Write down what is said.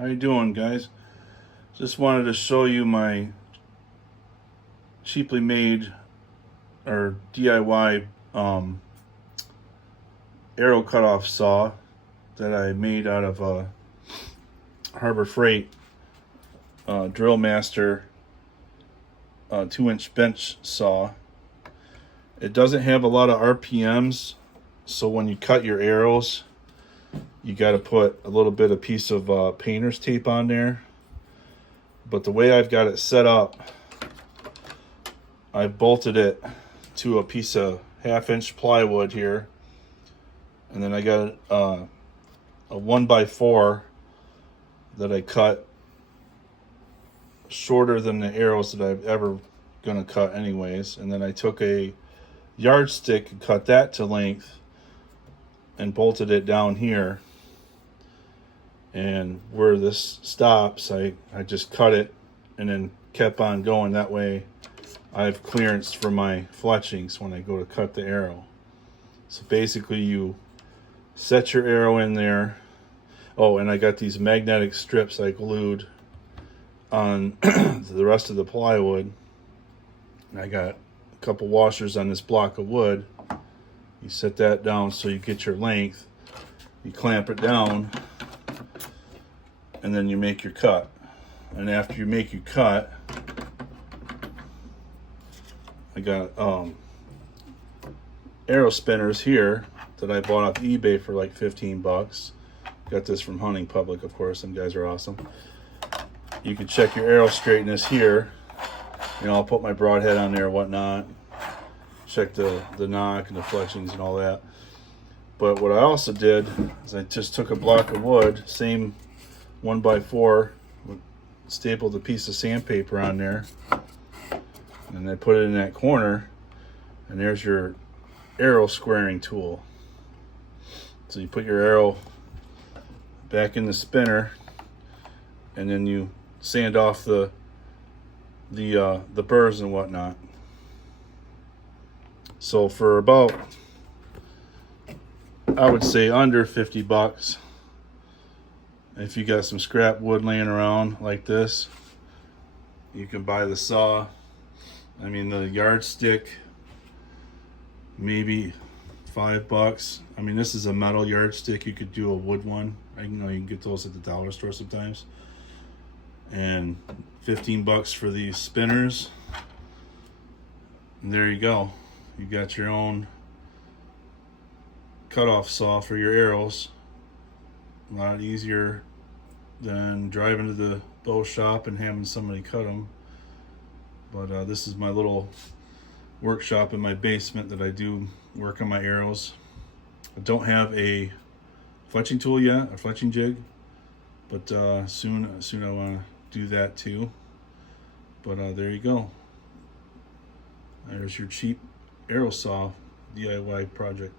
How you doing, guys? Just wanted to show you my cheaply made or DIY arrow cutoff saw that I made out of a Harbor Freight Drill Master 2-inch bench saw. It doesn't have a lot of RPMs, so when you cut your arrows, you got to put a little bit of piece of painter's tape on there. But the way I've got it set up, I've bolted it to a piece of 1/2-inch plywood here, and then I got a 1x4 that I cut shorter than the arrows that I'm ever gonna cut anyways, and then I took a yardstick and cut that to length and bolted it down here, and where this stops I just cut it and then kept on going. That way I have clearance for my fletchings when I go to cut the arrow. So basically you set your arrow in there. Oh, and I got these magnetic strips I glued on the rest of the plywood. And I got a couple washers on this block of wood. You set that down so you get your length. You clamp it down, and then you make your cut. And after you make your cut, I got arrow spinners here that I bought off eBay for like 15 bucks. Got this from Hunting Public, of course. Them guys are awesome. You can check your arrow straightness here. You know, I'll put my broadhead on there and whatnot. Check the knock and the fletchings and all that. But what I also did is I just took a block of wood, same 1x4, stapled a piece of sandpaper on there, and I put it in that corner, and there's your arrow squaring tool. So you put your arrow back in the spinner, and then you sand off the burrs and whatnot. So for about, I would say under 50 bucks, if you got some scrap wood laying around like this, you can buy the saw. I mean, the yardstick, maybe $5. I mean, this is a metal yardstick. You could do a wood one. I know you can get those at the dollar store sometimes. And 15 bucks for these spinners. And there you go. You got your own cutoff saw for your arrows. A lot easier than driving to the bow shop and having somebody cut them. But this is my little workshop in my basement that I do work on my arrows. I don't have a fletching tool yet, a fletching jig, but soon I want to do that too. But there you go. There's your cheap arrow saw DIY project.